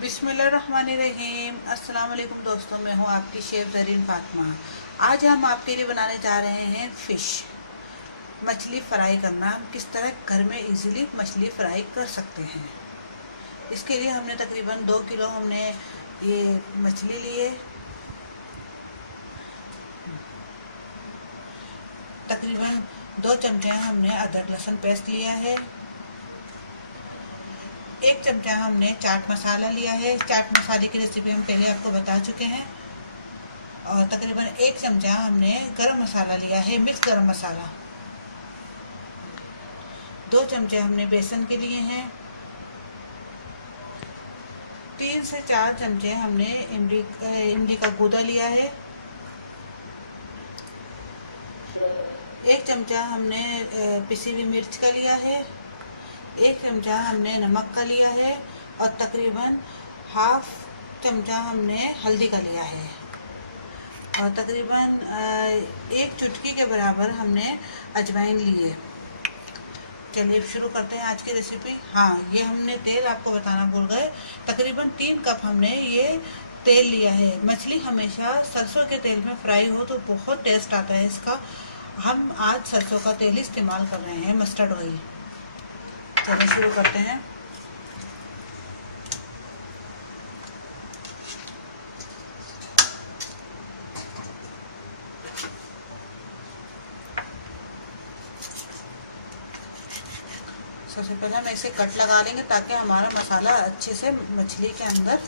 बिस्मिल्लाहिर्रहमानिर्रहीम। अस्सलाम वालेकुम दोस्तों, मैं हूँ आपकी शेफ़ ज़रीन फातिमा। आज हम आपके लिए बनाने जा रहे हैं फ़िश मछली फ्राई करना। हम किस तरह घर में इजीली मछली फ्राई कर सकते हैं। इसके लिए हमने तकरीबन 2 किलो हमने ये मछली लिए। तकरीबन 2 चमचे हमने अदरक लहसुन पेस्ट लिया है। 1 चमचा हमने चाट मसाला लिया है। चाट मसाले की रेसिपी हम पहले आपको बता चुके हैं। और तकरीबन 1 चमचा हमने गरम मसाला लिया है, मिक्स गरम मसाला। 2 चमचे हमने बेसन के लिए हैं। 3 से 4 चमचे हमने इमली का गूदा लिया है। 1 चमचा हमने पिसी हुई मिर्च का लिया है। 1 चमचा हमने नमक का लिया है। और तकरीबन हाफ चमचा हमने हल्दी का लिया है। और तकरीबन 1 चुटकी के बराबर हमने अजवाइन लिए। चलिए शुरू करते हैं आज की रेसिपी। हाँ, ये हमने तेल आपको बताना भूल गए, तकरीबन 3 कप हमने ये तेल लिया है। मछली हमेशा सरसों के तेल में फ्राई हो तो बहुत टेस्ट आता है इसका। हम आज सरसों का तेल इस्तेमाल कर रहे हैं, मस्टर्ड ऑयल। चलिए शुरू करते हैं। सबसे पहले हम इसे कट लगा लेंगे ताकि हमारा मसाला अच्छे से मछली के अंदर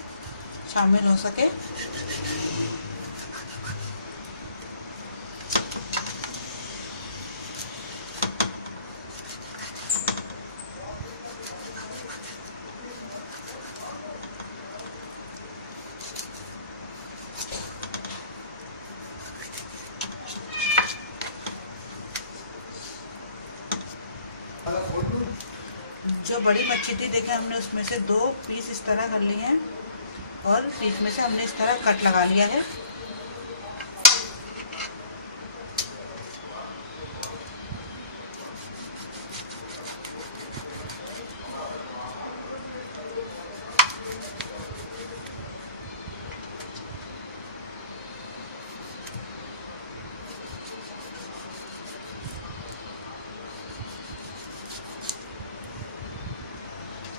शामिल हो सके। जो बड़ी मच्छी थी देखें, हमने उसमें से 2 पीस इस तरह कर लिए हैं और बीच में से हमने इस तरह कट लगा लिया है।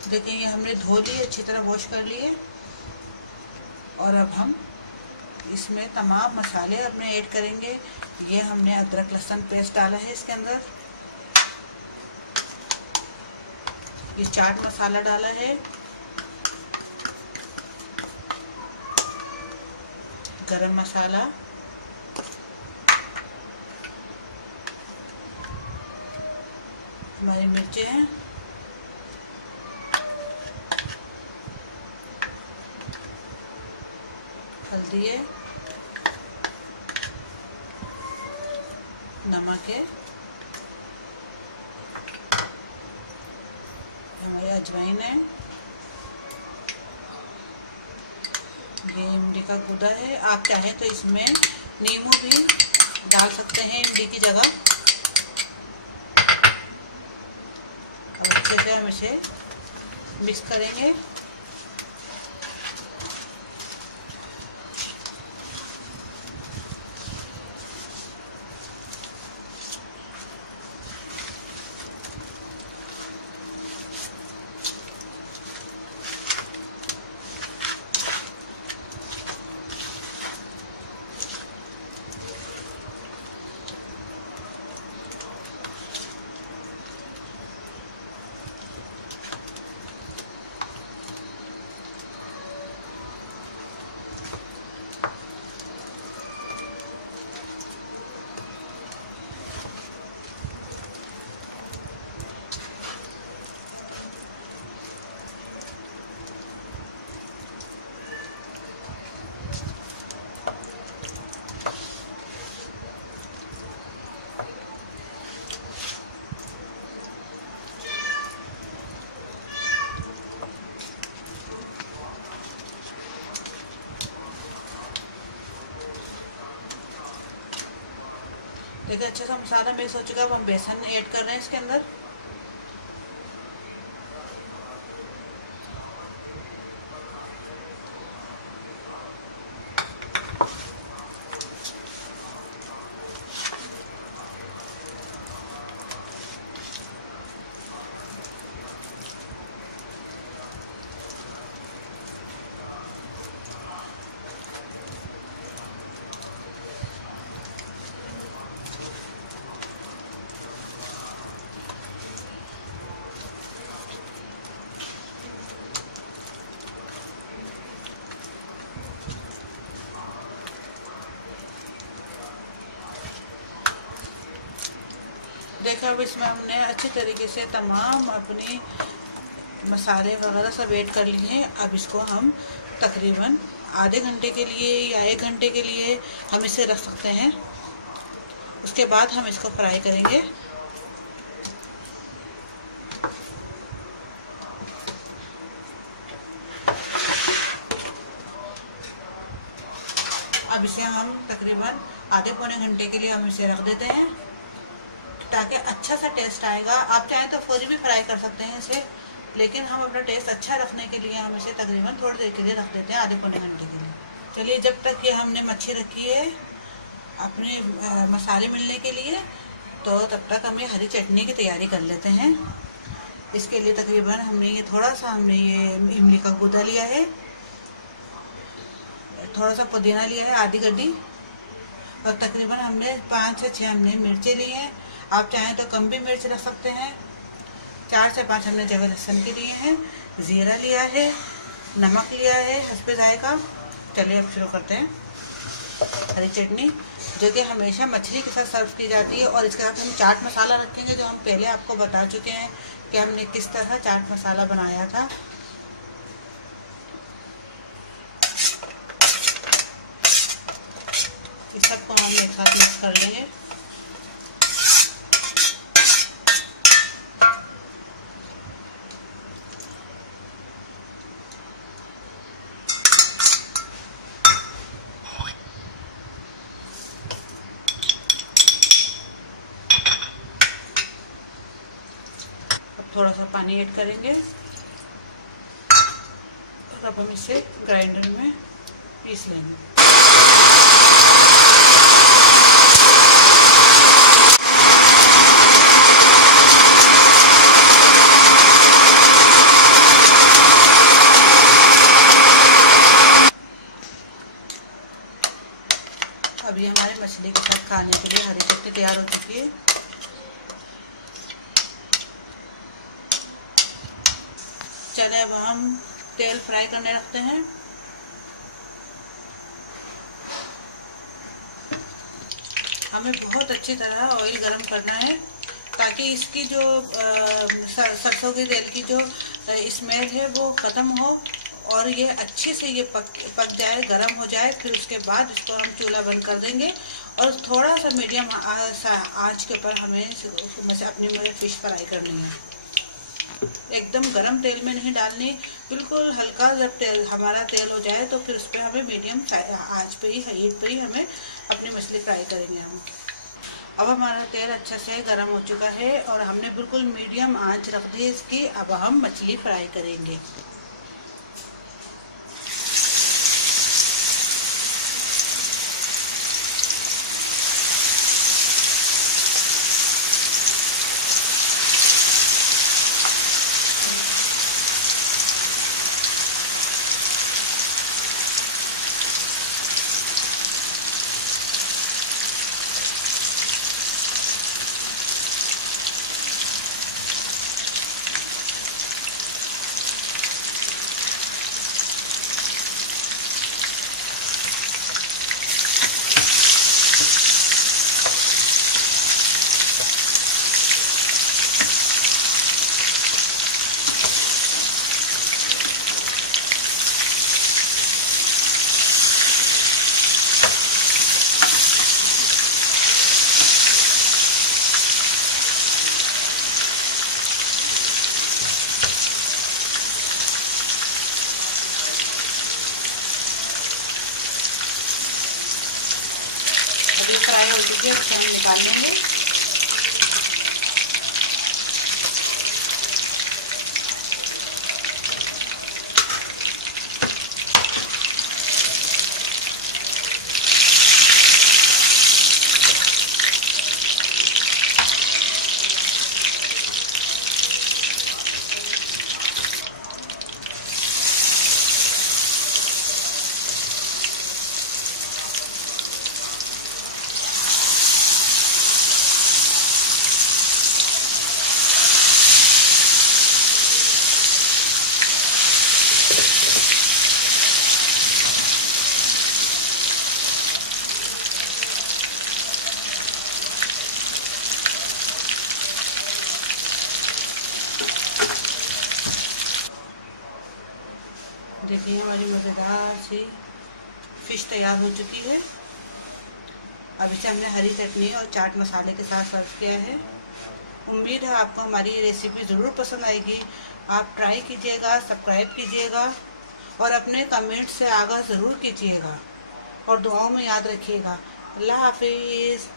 देखिए, ये हमने धो लिए, अच्छी तरह वॉश कर लिए। और अब हम इसमें तमाम मसाले अपने ऐड करेंगे। ये हमने अदरक लहसुन पेस्ट डाला है इसके अंदर। ये चाट मसाला डाला है, गरम मसाला, हमारी मिर्चें हैं, हल्दी है, नमक है, हमारी अजवाइन है, ये इमली का गूदा है। आप चाहें तो इसमें नींबू भी डाल सकते हैं इमली की जगह। अब अच्छे से हम इसे मिक्स करेंगे। देखिए, अच्छे से मसाला मिक्स हो चुका है। अब हम बेसन ऐड कर रहे हैं इसके अंदर। देखिए अब इसमें हमने अच्छी तरीके से तमाम अपनी मसाले वगैरह सब ऐड कर लिए हैं। अब इसको हम तकरीबन आधे घंटे के लिए या 1 घंटे के लिए हम इसे रख सकते हैं। उसके बाद हम इसको फ्राई करेंगे। अब इसे हम तकरीबन आधे पौने घंटे के लिए हम इसे रख देते हैं ताकि अच्छा सा टेस्ट आएगा। आप चाहें तो फौरी भी फ्राई कर सकते हैं इसे, लेकिन हम अपना टेस्ट अच्छा रखने के लिए हम इसे तकरीबन थोड़ी देर के लिए रख देते हैं, आधे पौने घंटे के लिए। चलिए, जब तक ये हमने मच्छी रखी है अपने मसाले मिलने के लिए, तो तब तक हमें हरी चटनी की तैयारी कर लेते हैं। इसके लिए तकरीबन हमने ये थोड़ा सा इमली का गूदा लिया है, थोड़ा सा पुदीना लिया है आधी गड्डी, और तकरीबन हमने 5 से 6 हमने मिर्चें ली हैं। आप चाहें तो कम भी मिर्च रख सकते हैं। 4 से 5 हमने जवे लहसुन के लिए हैं, ज़ीरा लिया है, नमक लिया है हस्बे जायका। चलिए अब शुरू करते हैं। हरी चटनी जो कि हमेशा मछली के साथ सर्व की जाती है, और इसके साथ हम चाट मसाला रखेंगे, जो हम पहले आपको बता चुके हैं कि हमने किस तरह चाट मसाला बनाया था। इस सबको हम एक साथ मिक्स कर लेंगे। थोड़ा सा पानी ऐड करेंगे और अब हम इसे ग्राइंडर में पीस लेंगे। अब ये हमारे मछली के साथ खाने के लिए हरी चटनी तैयार हो चुकी है। चले अब हम तेल फ्राई करने रखते हैं। हमें बहुत अच्छी तरह ऑयल गरम करना है ताकि इसकी जो सरसों के तेल की जो स्मेल है वो ख़त्म हो और ये अच्छे से ये पक जाए, गरम हो जाए। फिर उसके बाद इसको हम चूल्हा बंद कर देंगे और थोड़ा सा मीडियम आंच के ऊपर हमें अपनी फ़िश फ्राई करनी है। एकदम गरम तेल में नहीं डालनी, बिल्कुल हल्का जब हमारा तेल हो जाए तो फिर उस पर हमें मीडियम आंच पे ही, हीट पे ही हमें अपनी मछली फ्राई करेंगे हम। अब हमारा तेल अच्छे से गरम हो चुका है और हमने बिल्कुल मीडियम आंच रख दी इसकी। अब हम मछली फ्राई करेंगे। अभी फ्राई हो चुकी है, उसे हम निकाल लेंगे। ये हमारी मज़ेदार सी फ़िश तैयार हो चुकी है। अब इसे हमने हरी चटनी और चाट मसाले के साथ सर्व किया है। उम्मीद है आपको हमारी ये रेसिपी ज़रूर पसंद आएगी। आप ट्राई कीजिएगा, सब्सक्राइब कीजिएगा और अपने कमेंट से आगाह ज़रूर कीजिएगा और दुआओं में याद रखिएगा। अल्लाह हाफिज़।